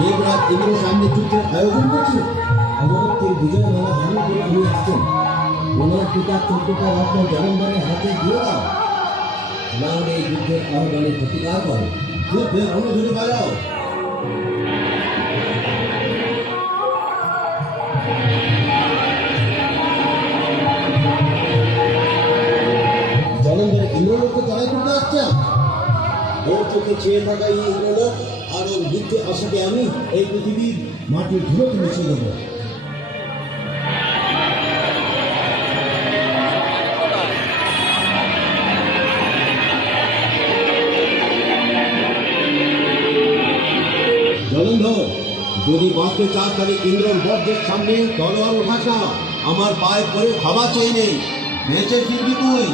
দেবরাজ ইন্দ্র সামনে যুদ্ধের আয়োজন করছে। অমরত্বের বিজয় মালা ধারণ করে উনি আসছেন। ওনার পিতা 14টা রত্ন জলন্ধরের হাতে দিয়ে দাও, নাহলে এই যুদ্ধের আহ্বানের প্রতিকার করো। যুদ্ধের অনুধ্বনি বাজাও। জলন্ধর ইন্দ্রলোককে জয় করতে আসছেন। ওর চোখে চেয়ে থাকা এই ইন্দ্রলোক আর ওর যুদ্ধে আসাকে আমি এই পৃথিবীর মাটির ধুলোতে মিশিয়ে দেবো। জলন্ধর, যদি বাঁচতে চাস তাহলে ইন্দ্রর বর্জ্যের সামনে তলোয়ার ওঠাস না। আমার পায়ে পরে খাবার চাই নেই, বেঁচে ফিরবি তুই।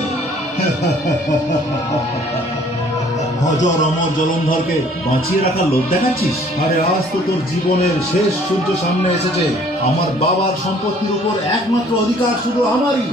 অজর অমর জলন্ধরকে বাঁচিয়ে রাখার লোভ দেখাচ্ছিস? আরে আজ তো তোর জীবনের শেষ সূর্য সামনে এসেছে। আমার বাবার সম্পত্তির উপর একমাত্র অধিকার শুধু আমারই।